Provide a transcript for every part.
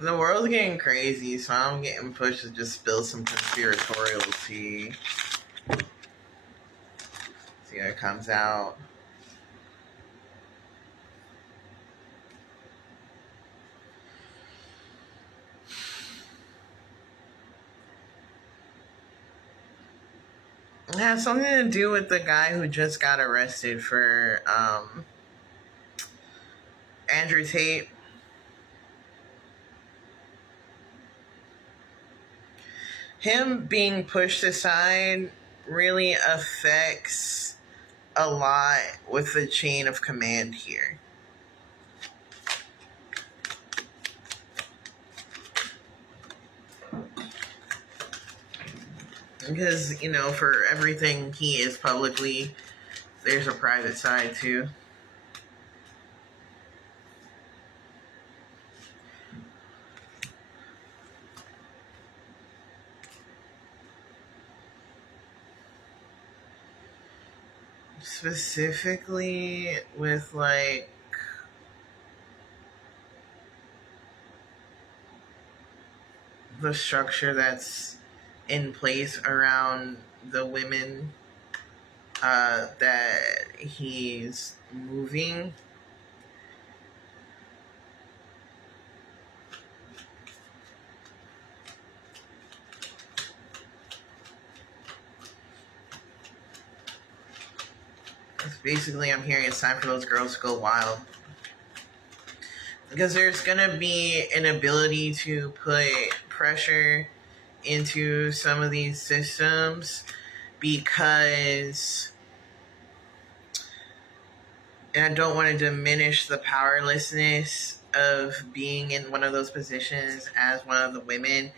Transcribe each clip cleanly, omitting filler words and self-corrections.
The world's getting crazy, so I'm getting pushed to just spill some conspiratorial tea. See how it comes out. It has something to do with the guy who just got arrested for Andrew Tate. Him being pushed aside really affects a lot with the chain of command here. Because, for everything he is publicly, there's a private side too. Specifically with like the structure that's in place around the women that he's moving. Basically, I'm hearing it's time for those girls to go wild. Because there's going to be an ability to put pressure into some of these systems because, and I don't want to diminish the powerlessness of being in one of those positions as one of the women,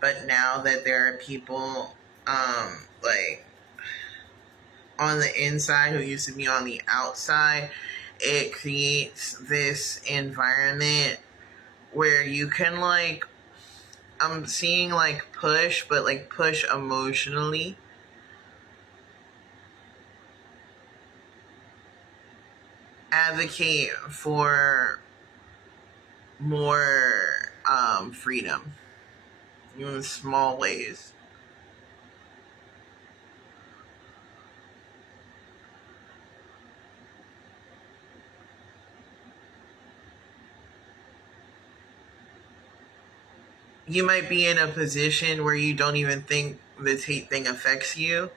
but now that there are people like on the inside who used to be on the outside, it creates this environment where you can like, I'm seeing like push, but like push emotionally. Advocate for more freedom, even in small ways. You might be in a position where you don't even think this hate thing affects you.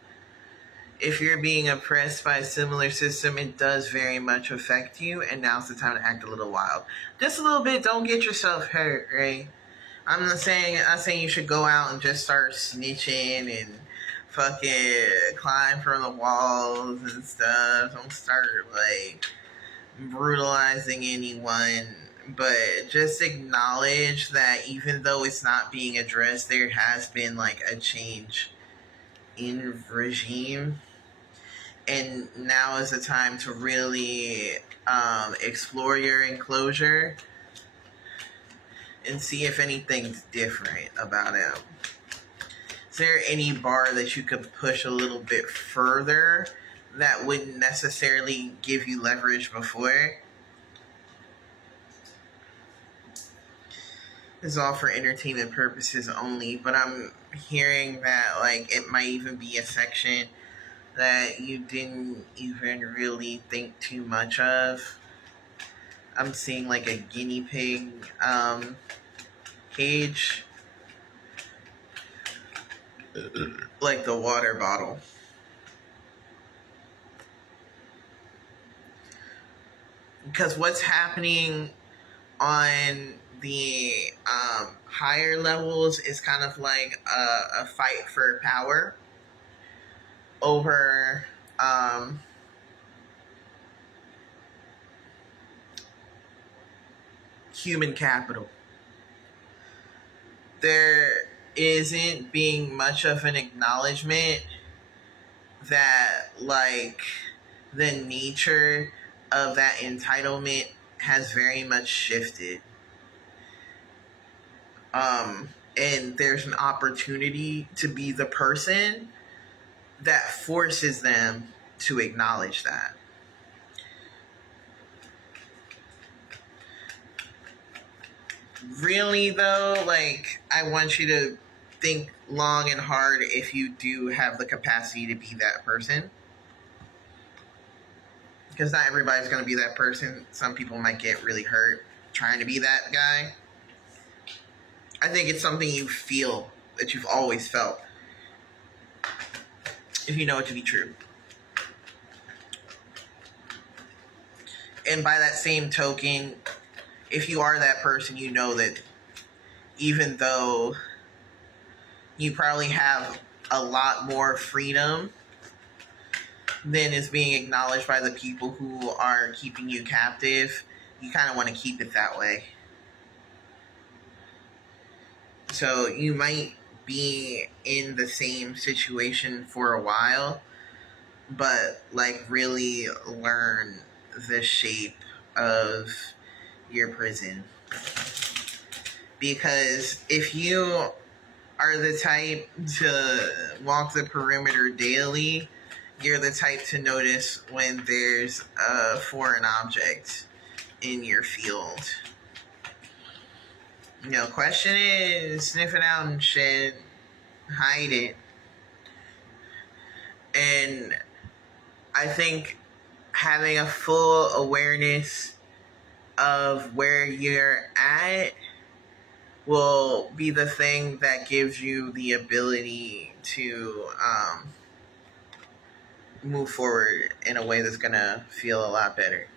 If you're being oppressed by a similar system, it does very much affect you, and now's the time to act a little wild. Just a little bit, don't get yourself hurt, right? I'm not saying you should go out and just start snitching and fucking climb from the walls and stuff. Don't start like brutalizing anyone, but just acknowledge that even though it's not being addressed, there has been like a change in regime, and now is the time to really explore your enclosure and see if anything's different about it. Is there any bar that you could push a little bit further that wouldn't necessarily give you leverage before? It's all for entertainment purposes only, but I'm hearing that like it might even be a section that you didn't even really think too much of. I'm seeing like a guinea pig cage, like the water bottle. Because what's happening on the higher levels is kind of like a fight for power over human capital. There isn't being much of an acknowledgement that like the nature of that entitlement has very much shifted. And there's an opportunity to be the person that forces them to acknowledge that. really though, like, I want you to think long and hard if you do have the capacity to be that person. Because not everybody's going to be that person. Some people might get really hurt trying to be that guy. I think it's something you feel that you've always felt, if you know it to be true. And by that same token, if you are that person, you know that even though you probably have a lot more freedom than is being acknowledged by the people who are keeping you captive, you kind of want to keep it that way. So you might be in the same situation for a while, but like really learn the shape of your prison. Because if you are the type to walk the perimeter daily, you're the type to notice when there's a foreign object in your field. You know, question it, sniff it out and shit, hide it. And I think having a full awareness of where you're at will be the thing that gives you the ability to move forward in a way that's going to feel a lot better.